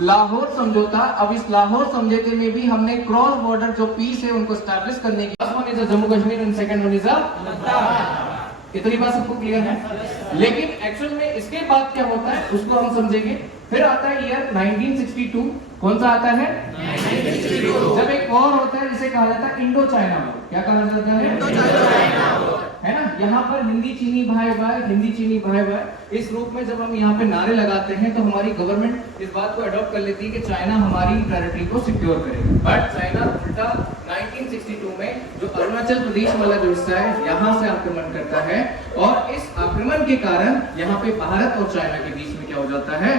लाहौर समझौता। अब इस लाहौर समझौते में भी हमने क्रॉस बॉर्डर जो पीस है उनको स्टैब्लिश करने की, first one is Jammu Kashmir and second one is Ladakh. इतनी बात सबको क्लियर है। लेकिन एक्चुअल में इसके बाद क्या होता है उसको हम समझेंगे। फिर आता है ईयर 1962। कौन सा आता है? 1962। जब एक वॉर होता है जिसे कहा जाता है इंडो चाइना वॉर। क्या कहा जाता है? इंडो चाइना वॉर, है ना। यहाँ पर हिंदी चीनी भाई भाई, हिंदी चीनी भाई भाई, इस रूप में जब हम यहाँ पे नारे लगाते हैं तो हमारी गवर्नमेंट इस बात को अडॉप्ट कर लेती है कि चाइना हमारी टेरिटरी को सिक्योर करेगा। बट चाइना उल्टा 1962 में जो अरुणाचल प्रदेश वाला जो हिस्सा है यहाँ से आक्रमण करता है, और इस आक्रमण के कारण यहाँ पे भारत और चाइना के बीच में क्या हो जाता है?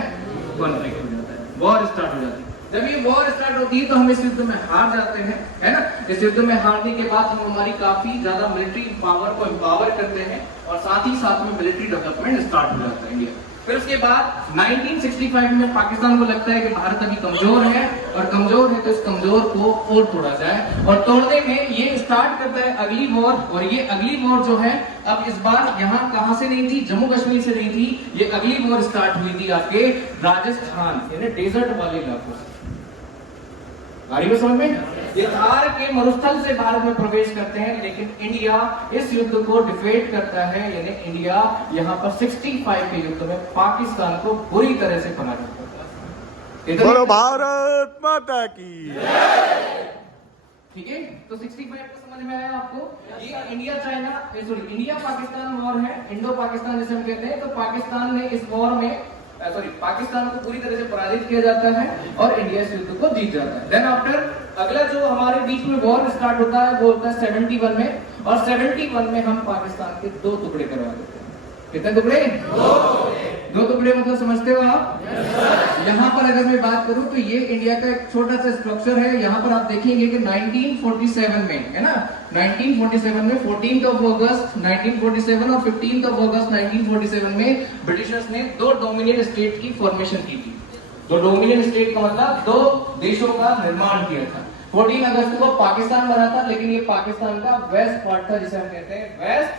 कॉन्फ्लिक्ट हो जाता है, वॉर स्टार्ट हो जाती है। जब ये वॉर स्टार्ट होती है तो हम इस युद्ध में हार जाते हैं, है ना। इस युद्ध में हारने के बाद हम हमारी काफी ज्यादा मिलिट्री पावर को एम्पावर करते हैं और साथ ही साथ में मिलिट्री डेवलपमेंट स्टार्ट हो जाता है इंडिया। फिर उसके बाद 1965 में पाकिस्तान को लगता है कि भारत अभी कमजोर है, और कमजोर है तो इस कमजोर को और तोड़ा जाए, और तोड़ने में ये स्टार्ट करता है अगली वॉर। और ये अगली वॉर जो है अब इस बार यहाँ कहां से नहीं थी? जम्मू कश्मीर से नहीं थी। ये अगली वॉर स्टार्ट हुई थी आपके राजस्थान यानी डेजर्ट वाले इलाकों से। गाड़ी में समझ में? ये थार के मरुस्थल से भारत में प्रवेश करते हैं, लेकिन इंडिया इस युद्ध को डिफेट करता है, यानी इंडिया यहाँ पर 65 के युद्ध में पाकिस्तान को बुरी तरह से पराजित करता है। बोलो भारत माता की। ठीक है, तो 65 को समझ में आया आपको? ये India China sorry India Pakistan war है, इंडो पाकिस्तान जिसे हम कहते हैं। तो पाकिस्तान ने इस वॉर में पाकिस्तान को पूरी तरह से पराजित किया जाता है और इंडिया इस युद्ध को जीत जाता है। देन आफ्टर अगला जो हमारे बीच में वॉर स्टार्ट होता है वो होता है 71 में, और 71 में हम पाकिस्तान के 2 टुकड़े करवा देते हैं। कितने टुकड़े? 2 टुकड़े मतलब समझते हो आप? यहाँ पर अगर मैं बात करूं तो ये इंडिया का एक छोटा सा स्ट्रक्चर है। यहाँ पर आप देखेंगे कि 1947 में, है ना, 1947 में 14 अगस्त 1947 और 15 अगस्त 1947 में ब्रिटिशर्स ने 2 डोमिनियन स्टेट की फॉर्मेशन की थी। 2 डोमिनियन स्टेट का मतलब 2 देशों का निर्माण किया था। 14 अगस्त को पाकिस्तान बना था, लेकिन ये पाकिस्तान का वेस्ट पार्ट था जिसे हम कहते हैं वेस्ट,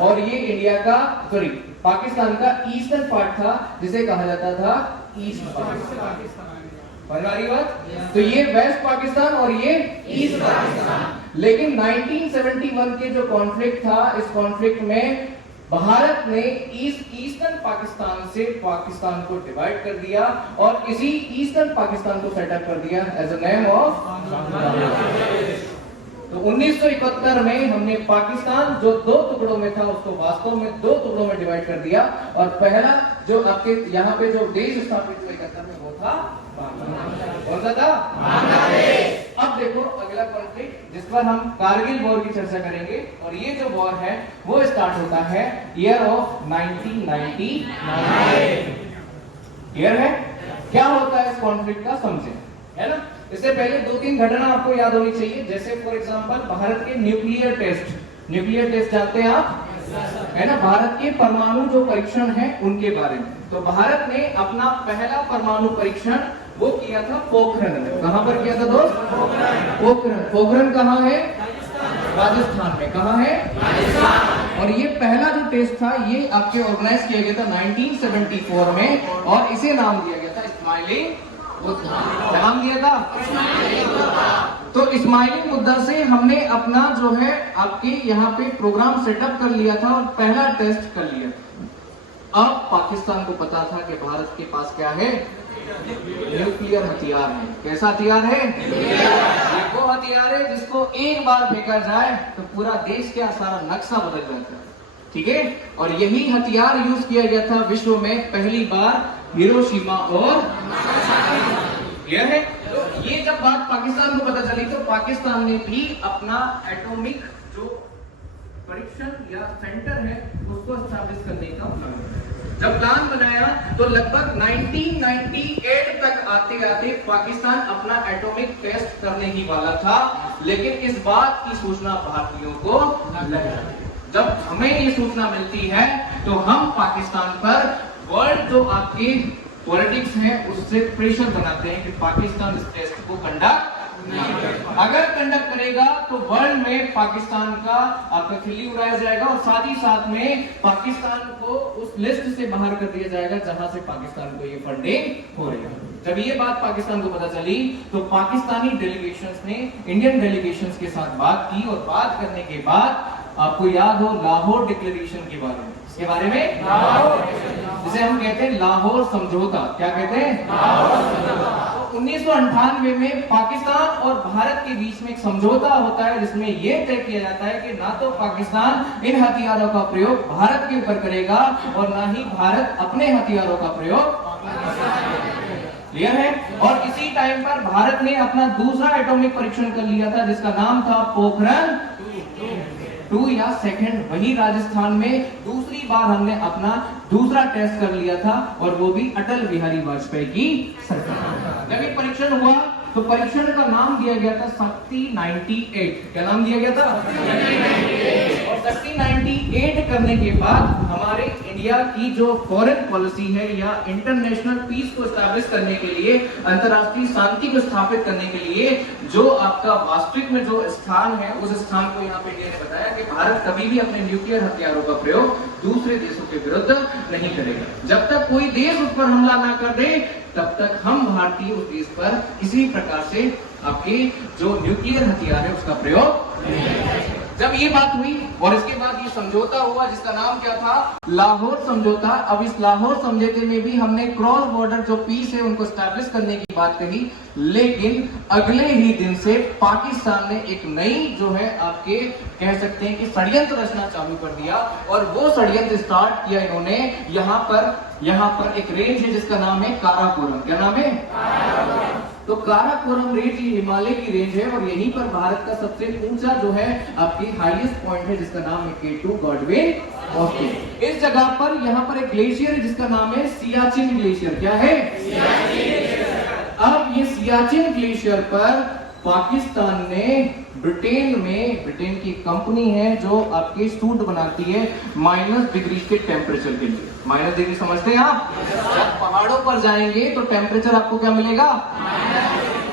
और ये इंडिया का सॉरी पाकिस्तान का ईस्टर्न पार्ट था जिसे कहा जाता था ईस्ट पाकिस्तान। बंगाली बात? तो ये वेस्ट पाकिस्तान और ये ईस्ट पाकिस्तान। लेकिन 1971 के जो कॉन्फ्लिक्ट था, इस कॉन्फ्लिक्ट में भारत ने ईस्टर्न पाकिस्तान से पाकिस्तान को डिवाइड कर दिया और इसी ईस्टर्न पाकिस्तान को सेटअप कर दिया as a name of Bangladesh. तो 1971 में हमने पाकिस्तान जो 2 टुकड़ों में था उसको वास्तव में 2 टुकड़ों में डिवाइड कर दिया, और पहला जो आपके यहाँ पे जो देश स्थापित हुआ 71 में वो था बांग्लादेश। कौन सा था? बांग्लादेश। अब देखो अगला कॉन्फ्लिक्ट जिस पर हम कारगिल वॉर की चर्चा करेंगे, और ये जो वॉर है वो स्टार्ट होता है ईयर ऑफ 1999। क्लियर है? क्या होता है इस कॉन्फ्लिक्ट का समझे, है ना। इससे पहले 2-3 घटना आपको याद होनी चाहिए, जैसे फॉर एग्जांपल भारत के न्यूक्लियर टेस्ट। न्यूक्लियर टेस्ट जानते हैं आप, है ना, भारत के परमाणु जो परीक्षण है उनके बारे में। तो भारत ने अपना पहला परमाणु परीक्षण वो किया था पोखरण में। कहां पर किया था दोस्त? पोखरण। पोखरण कहां है? राजस्थान में। कहां है? राजस्थान। और ये पहला जो टेस्ट था ये आपके ऑर्गेनाइज किया गया था 1974 में, और इसे नाम दिया गया था स्माइलिंग मुद्दा। क्या नाम दिया था? तो स्माइलिंग मुद्दा से हमने अपना जो है आपके यहाँ पे प्रोग्राम सेटअप कर लिया था और पहला टेस्ट कर लिया था। अब पाकिस्तान को पता था कि भारत के पास क्या है? न्यूक्लियर हथियार है। कैसा हथियार है? ये वो हथियार है जिसको एक बार फेंका जाए तो पूरा देश का सारा नक्शा बदल जाता है। ठीक है, और यही हथियार यूज किया गया था विश्व में पहली बार हिरोशिमा और क्लियर है। तो ये जब बात पाकिस्तान को पता चली तो पाकिस्तान ने भी अपना एटॉमिक जो परीक्षण या सेंटर है उसको स्टैब्लिश करने का जब प्लान बनाया, तो लगभग 1998 तक आते आते पाकिस्तान अपना एटॉमिक टेस्ट करने ही वाला था, लेकिन इस बात की सूचना भारतीयों को लगी। जब हमें ये सूचना मिलती है तो हम पाकिस्तान पर वर्ल्ड जो आपकी पॉलिटिक्स है उससे प्रेशर बनाते हैं कि पाकिस्तान इस टेस्ट को कंडक्ट अगर कंडक्ट करेगा तो वर्ल्ड में पाकिस्तान का आपका खिल्ली उड़ाया जाएगा और साथ ही साथ में पाकिस्तान को उस लिस्ट से बाहर कर दिया जाएगा जहां से पाकिस्तान को ये फंडिंग हो रही है। जब ये बात पाकिस्तान को पता चली तो पाकिस्तानी डेलीगेशंस ने इंडियन डेलीगेशंस के साथ बात की और बात करने के बाद आपको याद हो लाहौर डिक्लेरेशन के बारे में, इसके बारे में जिसे हम कहते हैं लाहौर समझौता। क्या कहते हैं? तो 1998 में पाकिस्तान और भारत के बीच में एक समझौता होता है जिसमें यह तय किया जाता है कि ना तो पाकिस्तान इन हथियारों का प्रयोग भारत के ऊपर करेगा और ना ही भारत अपने हथियारों का प्रयोग। क्लियर है? और इसी टाइम पर भारत ने अपना दूसरा एटॉमिक परीक्षण कर लिया था जिसका नाम था पोखरण 2 या सेकंड, वही राजस्थान में दूसरी बार हमने अपना दूसरा टेस्ट कर लिया था और वो भी अटल बिहारी वाजपेयी की सरकार। जब ये परीक्षण हुआ तो परीक्षण का नाम दिया गया था शक्ति 98। क्या नाम दिया गया था? और शक्ति 98 करने के बाद हमारे इंडिया की जो फॉरेन पॉलिसी है या इंटरनेशनल पीस को एस्टैब्लिश करने के लिए, अंतरराष्ट्रीय शांति को स्थापित करने के लिए जो आपका वास्तविक में जो स्थान है उस स्थान को यहाँ पे इंडिया ने बताया कि भारत कभी भी अपने न्यूक्लियर हथियारों का प्रयोग दूसरे देशों के विरुद्ध नहीं करेगा। जब तक कोई देश उस पर हमला ना कर दे तब तक हम भारतीय उस देश पर किसी प्रकार से आपके जो न्यूक्लियर हथियार है उसका प्रयोग। जब ये बात हुई और इसके बाद ये समझौता हुआ जिसका नाम क्या था? लाहौर समझौता। अब इस लाहौर समझौते में भी हमने क्रॉस बॉर्डर जो पीस है उनको एस्टैब्लिश करने की बात कही, लेकिन अगले ही दिन से पाकिस्तान ने एक नई जो है आपके कह सकते हैं कि षड्यंत्र रचना चालू कर दिया और वो षड्यंत्र स्टार्ट किया इन्होंने यहाँ पर एक रेंज है जिसका नाम है काराकोरम। क्या नाम है? तो काराकोरम रेंज ये हिमालय की रेंज है और यहीं पर भारत का सबसे ऊंचा जो है आपकी हाईएस्ट पॉइंट है जिसका नाम है K2 गॉडविन ऑस्टिन। इस जगह पर यहाँ पर एक ग्लेशियर है जिसका नाम है सियाचिन ग्लेशियर। क्या है? अब ये सियाचिन ग्लेशियर पर पाकिस्तान ने ब्रिटेन की कंपनी है जो आपके सूट बनाती है -डिग्री के टेम्परेचर के लिए। -डिग्री समझते हैं आप? जब पहाड़ों पर जाएंगे तो टेम्परेचर आपको क्या मिलेगा?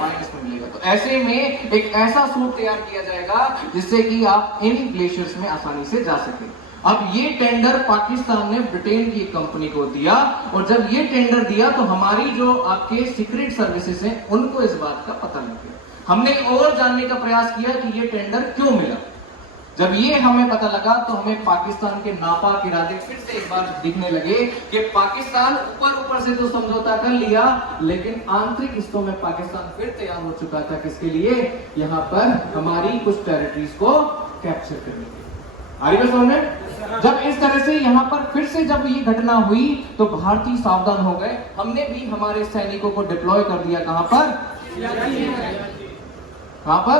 माइनस में मिलेगा। तो ऐसे में एक ऐसा सूट तैयार किया जाएगा जिससे कि आप इन ग्लेशियर्स में आसानी से जा सके। अब ये टेंडर पाकिस्तान ने ब्रिटेन की कंपनी को दिया और जब ये टेंडर दिया तो हमारी जो आपके सीक्रेट सर्विसेज हैं उनको इस बात का पता लग गया। हमने और जानने का प्रयास किया कि ये टेंडर क्यों मिला। जब ये हमें पता लगा तो हमें पाकिस्तान के नापाक इरादे फिर से एक बार दिखने लगे कि पाकिस्तान ऊपर से तो समझौता कर लिया लेकिन आंतरिक हिस्सों में पाकिस्तान फिर तैयार हो चुका था किसके लिए? यहाँ पर हमारी कुछ टेरिटरीज को कैप्चर करने के लिए। आ रही समझ में? जब इस तरह से यहाँ पर फिर से जब ये घटना हुई तो भारतीय सावधान हो गए। हमने भी हमारे सैनिकों को डिप्लॉय कर दिया। कहां पर? कहां पर?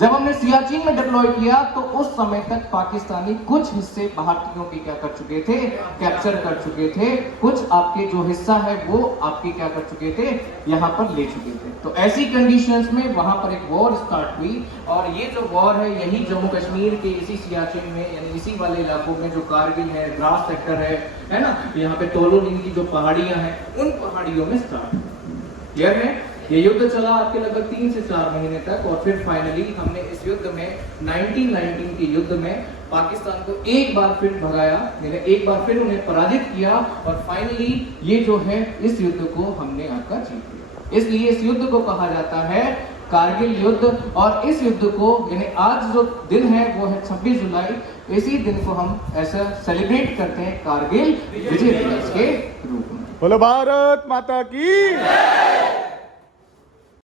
जब हमने सियाचिन में डिप्लॉय किया तो उस समय तक पाकिस्तानी कुछ हिस्से भारतीयों के क्या कर चुके थे? कैप्चर कर चुके थे। कुछ आपके जो हिस्सा है वो आपके क्या कर चुके थे? यहाँ पर ले चुके थे। तो ऐसी कंडीशंस में वहां पर एक वॉर स्टार्ट हुई और ये जो वॉर है यही जम्मू कश्मीर के इसी सियाचिन में यानी इसी वाले इलाकों में जो कारगिल है, द्रास सेक्टर है ना, यहाँ पे तोलोनिन की जो पहाड़ियां हैं उन पहाड़ियों में स्टार्ट। क्लियर है? ये युद्ध चला आपके लगभग 3 से 4 महीने तक और फिर फाइनली हमने इस युद्ध में 1919 के युद्ध में पाकिस्तान को एक बार फिर भगाया, एक बार फिर उन्हें पराजित किया और फाइनली ये जो है इस युद्ध को हमने आपका जीत लिया। इसलिए इस युद्ध को कहा जाता है कारगिल युद्ध और इस युद्ध को यानी आज जो दिन है वो है 26 जुलाई। इसी दिन को हम ऐसा सेलिब्रेट करते हैं कारगिल विजय दिवस के रूप में। बोलो भारत माता की।